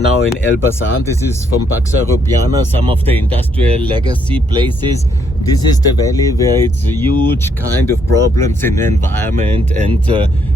Now in Elbasan, this is from Pax Europiana, some of the industrial legacy places. This is the valley where it's huge kind of problems in the environment, and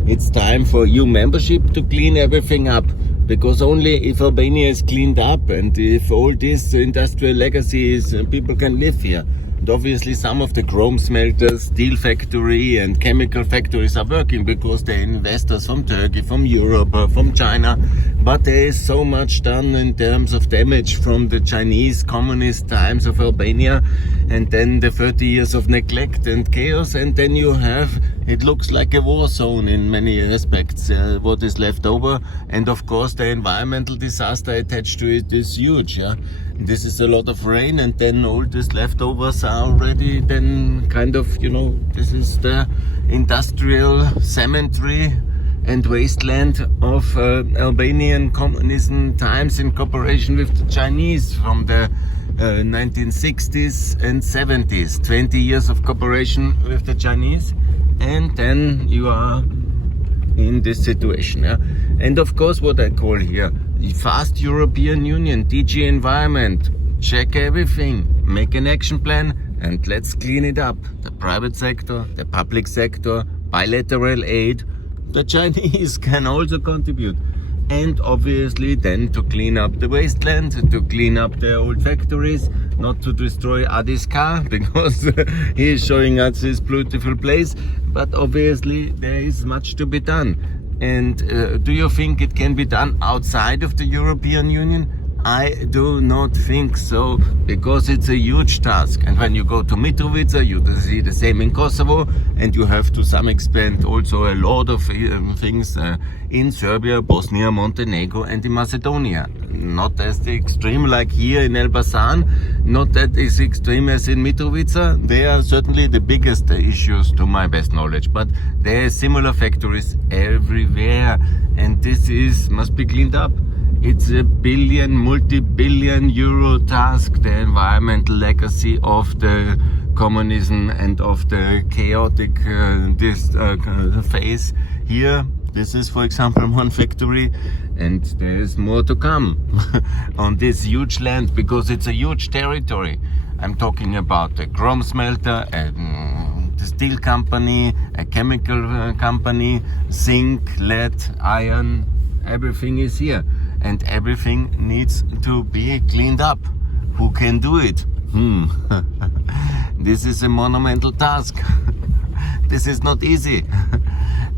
it's time for EU membership to clean everything up. Because only if Albania is cleaned up and if all this industrial legacy is, people can live here. And obviously some of the chrome smelters, steel factory and chemical factories are working because they're investors from Turkey, from Europe, from China. But there is so much done in terms of damage from the Chinese communist times of Albania, and then the 30 years of neglect and chaos, and then you have, it looks like a war zone in many respects, what is left over. And of course the environmental disaster attached to it is huge. This is a lot of rain, and then all these leftovers are already then kind of, this is the industrial cemetery and wasteland of Albanian communism times in cooperation with the Chinese from the 1960s and 70s. 20 years of cooperation with the Chinese, and then you are in this situation. And of course what I call here, fast European Union, DG Environment, check everything, make an action plan, and let's clean it up. The private sector, the public sector, bilateral aid, the Chinese can also contribute. And obviously then to clean up the wasteland, to clean up the old factories, not to destroy Adi's car because he is showing us this beautiful place. But obviously there is much to be done. And do you think it can be done outside of the European Union? I do not think so, because it's a huge task. And when you go to Mitrovica, you see the same in Kosovo, and you have to some extent also a lot of things in Serbia, Bosnia, Montenegro, and in Macedonia. Not as the extreme like here in Elbasan, not that is extreme as in Mitrovica. They are certainly the biggest issues to my best knowledge, but there are similar factories everywhere, and this must be cleaned up. It's a multi-billion euro task, the environmental legacy of the communism and of the chaotic phase here. This is, for example, one factory, and there's more to come on this huge land, because it's a huge territory. I'm talking about a chrome smelter, the steel company, a chemical company, zinc, lead, iron, everything is here. And everything needs to be cleaned up. Who can do it? This is a monumental task. This is not easy.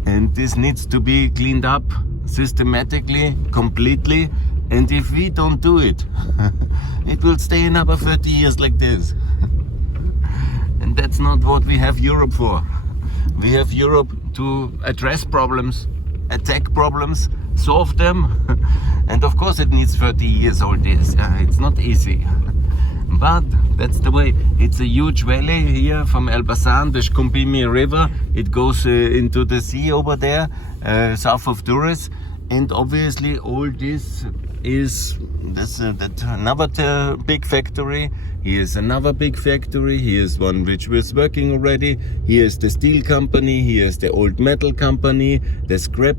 And this needs to be cleaned up systematically, completely. And if we don't do it, it will stay another 30 years like this. And that's not what we have Europe for. We have Europe to address problems, attack problems, solve them. And of course it needs 30 years all this. It's not easy. But that's the way. It's a huge valley here from Elbasan, the Shkumbimi River. It goes into the sea over there, south of Durrës. And obviously all this is another big factory. Here's another big factory. Here's one which was working already. Here's the steel company. Here's the old metal company, the scrap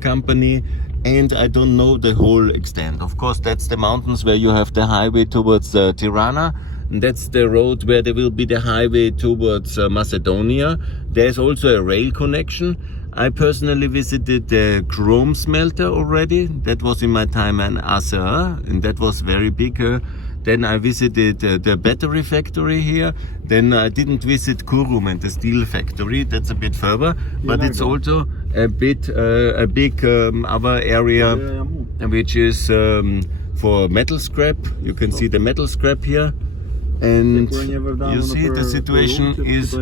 company. And I don't know the whole extent. Of course, that's the mountains where you have the highway towards Tirana. And that's the road where there will be the highway towards Macedonia. There's also a rail connection. I personally visited the chrome smelter already. That was in my time in Aser, and that was very big. Then I visited the battery factory here. Then I didn't visit Kurum and the steel factory. That's a bit further, but it's also a big other area which is for metal scrap. You can see the metal scrap here. And you see the situation is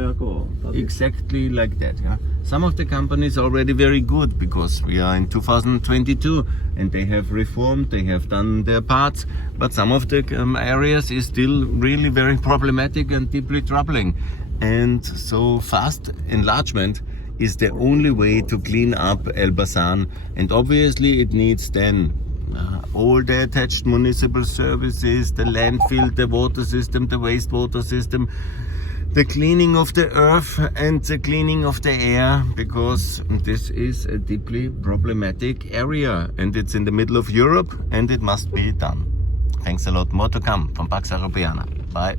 exactly like that. Some of the companies are already very good because we are in 2022 and they have reformed, they have done their parts, but some of the areas is still really very problematic and deeply troubling. And so fast enlargement is the only way to clean up Elbasan, and obviously it needs then all the attached municipal services, the landfill, the water system, the wastewater system, the cleaning of the earth and the cleaning of the air, because this is a deeply problematic area and it's in the middle of Europe and it must be done. Thanks a lot. More to come from Pax Europiana. Bye.